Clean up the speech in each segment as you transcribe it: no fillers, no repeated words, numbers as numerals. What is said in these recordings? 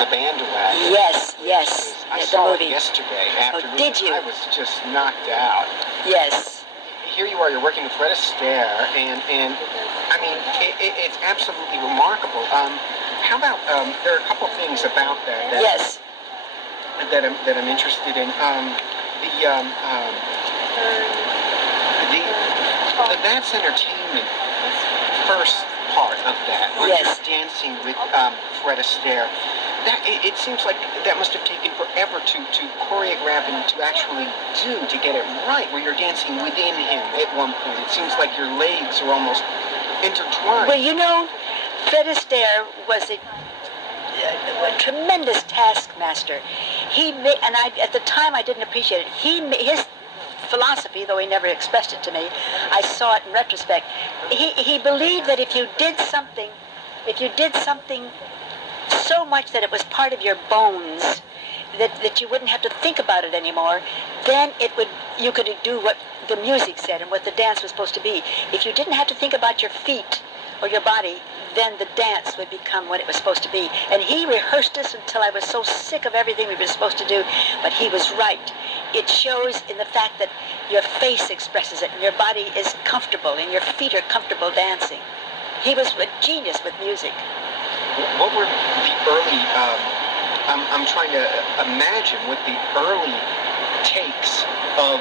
the band wax. Yes, yes. I the saw movie. it yesterday afternoon. Did you? I was just knocked out. Yes. Here you are, you're working with Fred Astaire, and I mean, it's absolutely remarkable. How about, there are a couple things about that Yes. that I'm interested in. The That's Entertainment first part of that, where Yes. you're dancing with Fred Astaire. It seems like that must have taken forever to choreograph and to actually do, to get it right, where you're dancing within him at one point. It seems like your legs are almost intertwined. Well, you know, Fred Astaire was a tremendous taskmaster. At the time I didn't appreciate it. His philosophy, though he never expressed it to me, I saw it in retrospect. He believed that if you did something so much that it was part of your bones, that you wouldn't have to think about it anymore, then you could do what the music said and what the dance was supposed to be. If you didn't have to think about your feet or your body, then the dance would become what it was supposed to be. And he rehearsed us until I was so sick of everything we were supposed to do, but he was right. It shows in the fact that your face expresses it, and your body is comfortable, and your feet are comfortable dancing. He was a genius with music. What were the early, I'm trying to imagine what the early takes of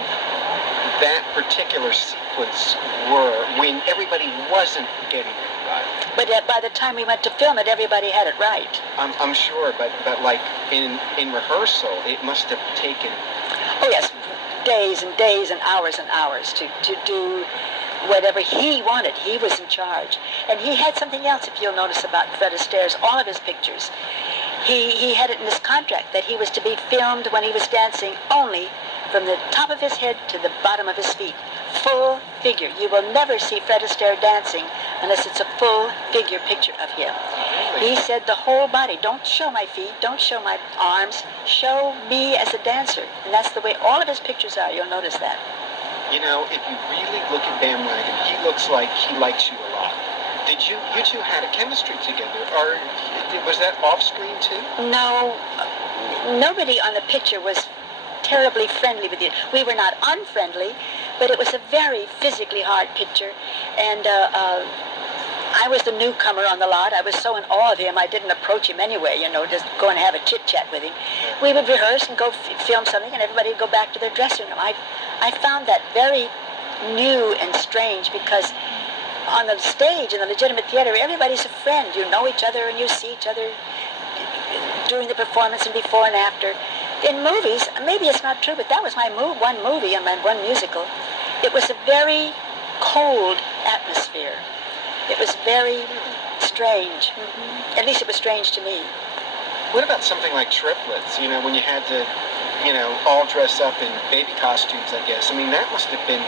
that particular sequence were when everybody wasn't getting it right. But by the time we went to film it, everybody had it right. I'm sure, but like in rehearsal, it must have taken... Oh yes, days and days and hours to do whatever he wanted. He was in charge. And he had something else, if you'll notice, about Fred Astaire's, all of his pictures. He had it in his contract that he was to be filmed when he was dancing only from the top of his head to the bottom of his feet. Full figure. You will never see Fred Astaire dancing unless it's a full figure picture of him. He said the whole body, don't show my feet, don't show my arms, show me as a dancer. And that's the way all of his pictures are. You'll notice that. You know, if you really look at Bandwagon, he looks like he likes you a lot. You two had a chemistry together, or was that off screen too? No, nobody on the picture was terribly friendly with you. We were not unfriendly, but it was a very physically hard picture, and I was the newcomer on the lot. I was so in awe of him, I didn't approach him anyway, just go and have a chit-chat with him. We would rehearse and go film something, and everybody would go back to their dressing room. I found that very new and strange, because on the stage, in the legitimate theater, everybody's a friend. You know each other, and you see each other during the performance and before and after. In movies, maybe it's not true, but that was my one movie and my one musical. It was a very cold atmosphere. It was very strange. At least it was strange to me. What about something like Triplets? When you had to, all dress up in baby costumes, I guess. I mean, that must have been...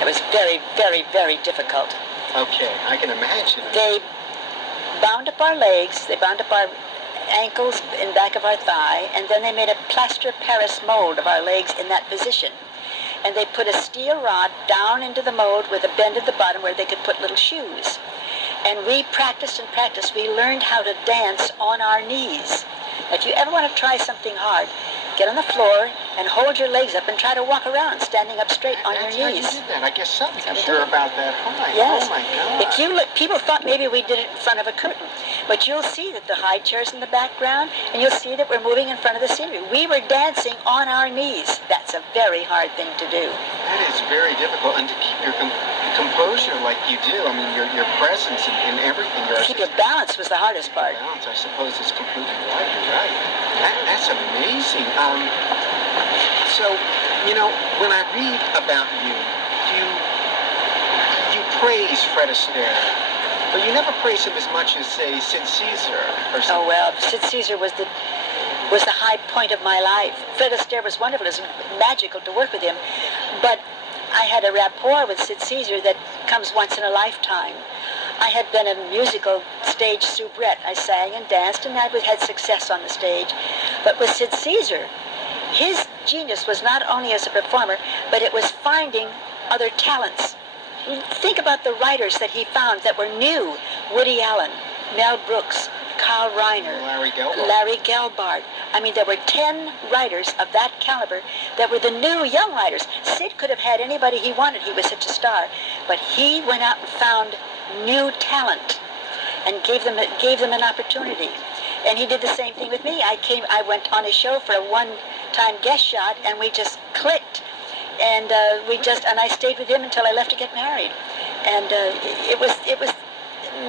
It was very, very, very difficult. Okay, I can imagine. They bound up our legs, they bound up our ankles in back of our thigh, and then they made a plaster Paris mold of our legs in that position. And they put a steel rod down into the mold with a bend at the bottom where they could put little shoes. And we practiced and practiced. We learned how to dance on our knees. If you ever want to try something hard, get on the floor and hold your legs up and try to walk around standing up straight on your knees. That's how you did that. I guess so, because you're about that high. Yes. Oh my God. If you look, people thought maybe we did it in front of a curtain, but you'll see that the high chair's in the background, and you'll see that we're moving in front of the scenery. We were dancing on our knees. That's a very hard thing to do. That is very difficult, and to keep your composure like you do. I mean, your presence and everything. To keep your balance was the hardest part. Balance, I suppose, is completely right. You're right. That's amazing. So, when I read about you praise Fred Astaire, but you never praise him as much as, say, Sid Caesar or something. Oh, well, Sid Caesar was the high point of my life. Fred Astaire was wonderful. It was magical to work with him. But I had a rapport with Sid Caesar that comes once in a lifetime. I had been a musical stage soubrette. I sang and danced, and I had success on the stage. But with Sid Caesar, his genius was not only as a performer, but it was finding other talents. Think about the writers that he found that were new. Woody Allen, Mel Brooks, Carl Reiner, Larry Gelbart. I mean, there were 10 writers of that caliber that were the new young writers. Sid could have had anybody he wanted. He was such a star. But he went out and found new talent and gave them an opportunity. And he did the same thing with me. I went on his show for a one-time guest shot, and we just clicked. And I stayed with him until I left to get married. And it was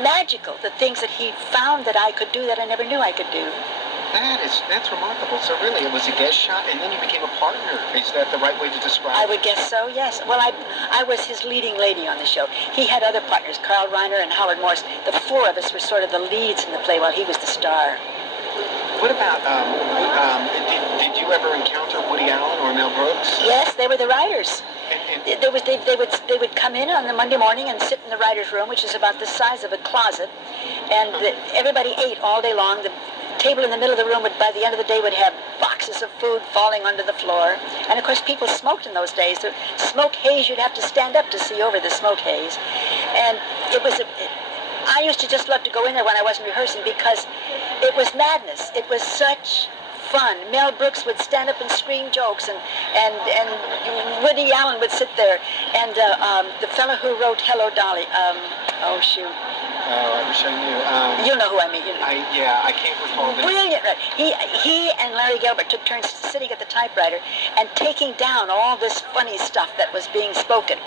magical, the things that he found that I could do that I never knew I could do. That's remarkable. So really, it was a guest shot, and then you became a partner. Is that the right way to describe it? I would guess so, yes. Well, I was his leading lady on the show. He had other partners, Carl Reiner and Howard Morris. The four of us were sort of the leads in the play while he was the star. What about, did you ever encounter Woody Allen or Mel Brooks? Yes, they were the writers. They would come in on the Monday morning and sit in the writer's room, which is about the size of a closet, and everybody ate all day long. The table in the middle of the room by the end of the day would have boxes of food falling onto the floor. And of course people smoked in those days. The smoke haze, you'd have to stand up to see over the smoke haze. And I used to just love to go in there when I wasn't rehearsing because it was madness. It was such fun. Mel Brooks would stand up and scream jokes, and Woody Allen would sit there, and the fellow who wrote Hello Dolly, oh shoot. I wish I knew. You know who I mean. I can't recall. Brilliant, right? He and Larry Gelbart took turns sitting at the typewriter and taking down all this funny stuff that was being spoken,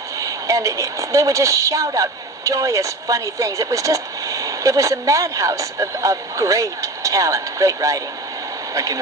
and they would just shout out joyous, funny things. It was a madhouse of great talent, great writing. I can